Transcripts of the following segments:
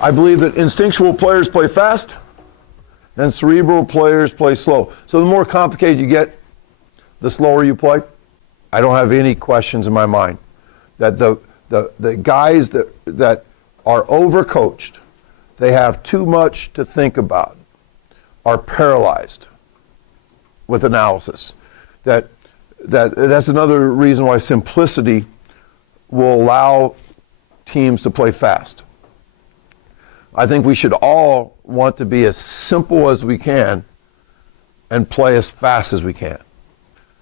I believe that instinctual players play fast and cerebral players play slow. So the more complicated you get, the slower you play. I don't have any questions in my mind that the guys that are overcoached, they have too much to think about, are paralyzed with analysis. That's another reason why simplicity will allow teams to play fast. I think we should all want to be as simple as we can and play as fast as we can.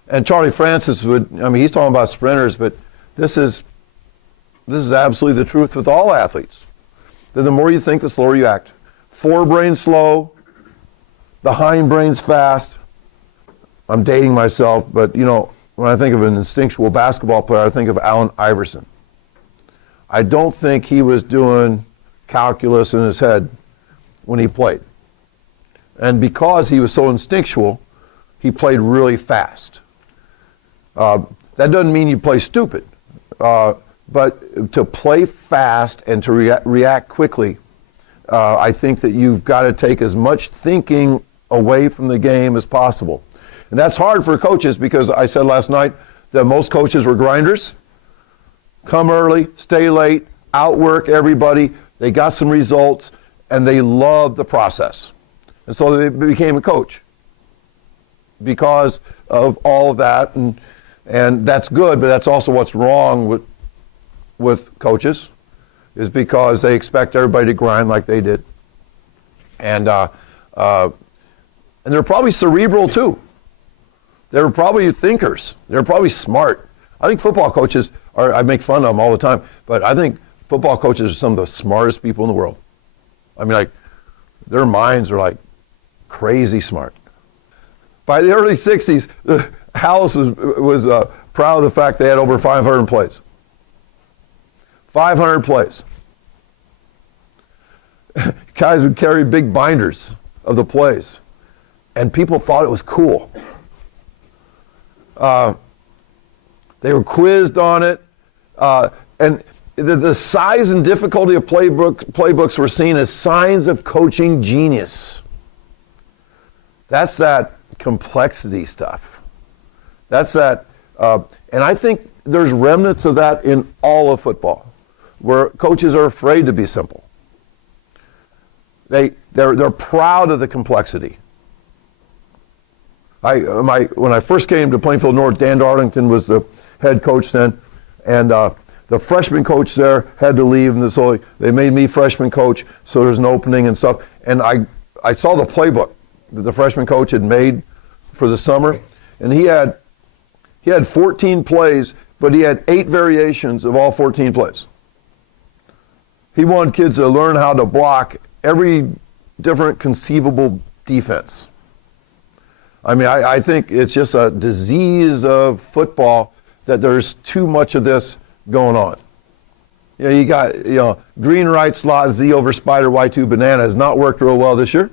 And Charlie Francis he's talking about sprinters, but this is absolutely the truth with all athletes. That the more you think, the slower you act. Forebrain's slow, the hindbrain's fast. I'm dating myself, but when I think of an instinctual basketball player, I think of Allen Iverson. I don't think he was doing calculus in his head when he played. And because he was so instinctual, he played really fast. That doesn't mean you play stupid, but to play fast and to react quickly, I think that you've got to take as much thinking away from the game as possible. And that's hard for coaches because I said last night that most coaches were grinders. Come early, stay late, outwork everybody. They got some results, and they loved the process. And so they became a coach because of all of that. And that's good, but that's also what's wrong with coaches, is because they expect everybody to grind like they did. And they're probably cerebral too. They're probably thinkers. They're probably smart. I think football coaches I make fun of them all the time, but I think football coaches are some of the smartest people in the world. I mean, like, their minds are like crazy smart. By the early 60s, Hallis was proud of the fact they had over 500 plays. 500 plays. Guys would carry big binders of the plays, and people thought it was cool. They were quizzed on it, and the size and difficulty of playbooks were seen as signs of coaching genius. That's that complexity stuff. That's that, and I think there's remnants of that in all of football, where coaches are afraid to be simple. They're proud of the complexity. When I first came to Plainfield North, Dan Darlington was the head coach then, and the freshman coach there had to leave, and so they made me freshman coach, so there's an opening and stuff. And I saw the playbook that the freshman coach had made for the summer, and he had 14 plays, but he had 8 variations of all 14 plays. He wanted kids to learn how to block every different conceivable defense. I mean, I think it's just a disease of football that there's too much of this going on. You got, green right slot, Z over spider, Y2 banana has not worked real well this year.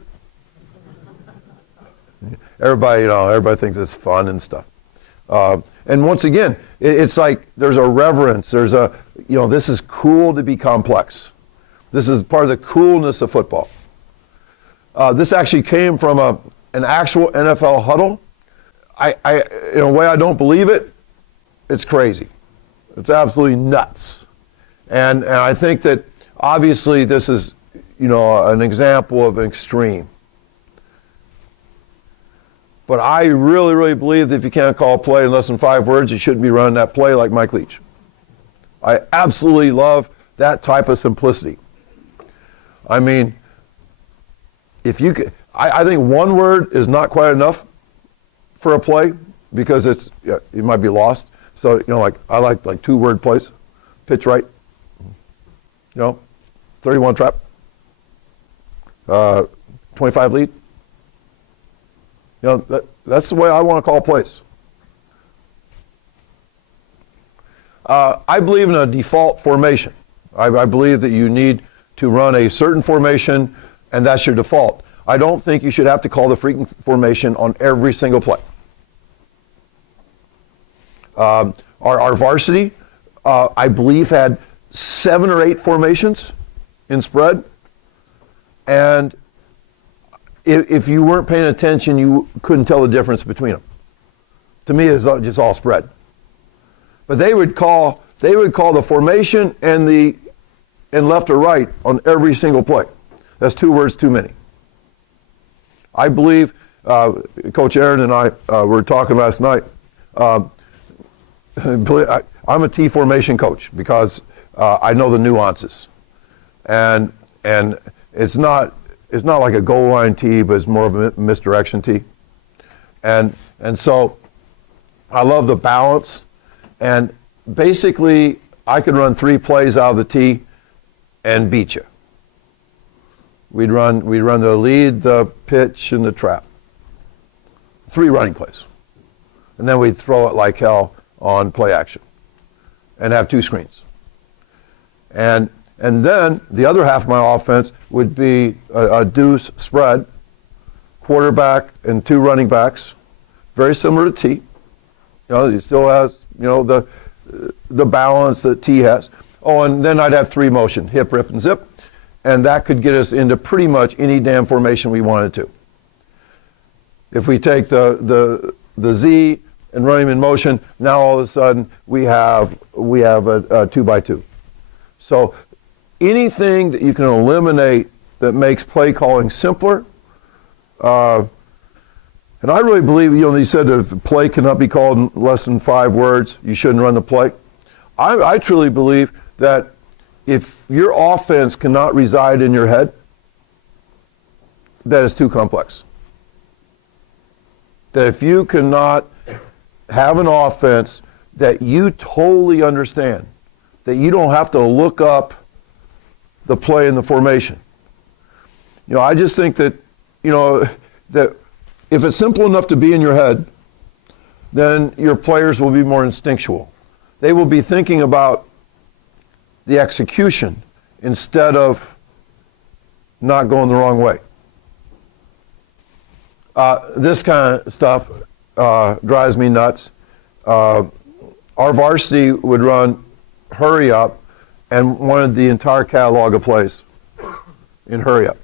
Everybody thinks it's fun and stuff. And once again, it's like there's a reverence. There's this is cool to be complex. This is part of the coolness of football. This actually came from an actual NFL huddle. In a way, I don't believe it. It's crazy. It's absolutely nuts. And I think that obviously this is, an example of an extreme. But I really, really believe that if you can't call a play in less than 5 words, you shouldn't be running that play like Mike Leach. I absolutely love that type of simplicity. I mean, if you could, I think 1 word is not quite enough for a play because it might be lost. So, I like 2-word plays. Pitch right, 31 trap, 25 lead. That's the way I want to call plays. I believe in a default formation. I believe that you need to run a certain formation, and that's your default. I don't think you should have to call the freaking formation on every single play. Our varsity, I believe, had 7 or 8 formations in spread. And if you weren't paying attention, you couldn't tell the difference between them. To me, it's just all spread. But they would call the formation and left or right on every single play. That's 2 words too many. I believe, Coach Aaron and I were talking last night. I'm a T formation coach because I know the nuances, and it's not like a goal line T, but it's more of a misdirection T, and so I love the balance, and basically I could run 3 plays out of the T and beat you. We'd run the lead, the pitch, and the trap. 3 running plays. And then we'd throw it like hell on play action and have 2 screens. And then the other half of my offense would be a deuce spread, quarterback and 2 running backs, very similar to T. You know, he still has, you know, the balance that T has. Oh, and then I'd have 3 motion, hip, rip, and zip. And that could get us into pretty much any damn formation we wanted to. If we take the Z and run him in motion, now all of a sudden we have a 2x2. So anything that you can eliminate that makes play calling simpler, and I really believe, you know, they said if play cannot be called in less than 5 words, you shouldn't run the play. I truly believe that if your offense cannot reside in your head, that is too complex. That if you cannot have an offense that you totally understand, that you don't have to look up the play and the formation. You know, I just think that, you know, that if it's simple enough to be in your head, then your players will be more instinctual. They will be thinking about the execution instead of not going the wrong way. This kind of stuff drives me nuts. Our varsity would run hurry up and wanted the entire catalog of plays in hurry up.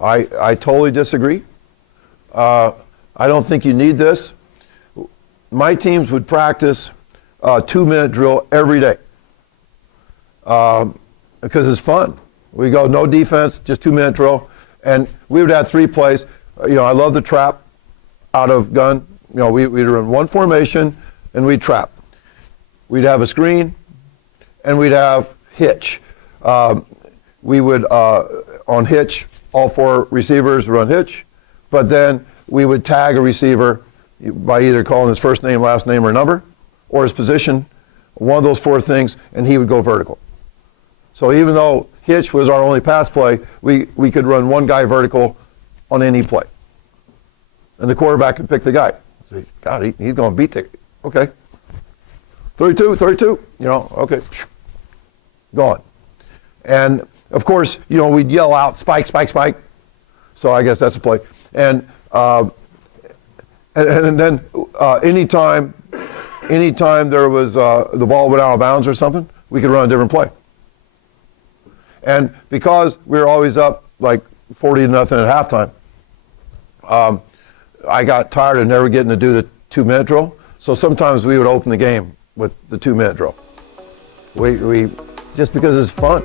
I totally disagree. I don't think you need this. My teams would practice a 2-minute drill every day. Because it's fun. We go no defense, just 2-minute drill, and we would have 3 plays. You know, I love the trap out of gun. You know, we'd run 1 formation and we'd trap. We'd have a screen and we'd have hitch. We would on hitch, all 4 receivers run hitch, but then we would tag a receiver by either calling his first name, last name, or number, or his position, one of those 4 things, and he would go vertical. So even though hitch was our only pass play, we could run 1 guy vertical on any play. And the quarterback could pick the guy. So, God, he's going to beat the, okay. 32, you know, okay. Gone. And, of course, you know, we'd yell out, spike, spike, spike. So I guess that's a play. And then anytime there was the ball went out of bounds or something, we could run a different play. And because we were always up like 40-0 at halftime, I got tired of never getting to do the 2-minute drill. So sometimes we would open the game with the 2-minute drill. We just because it's fun.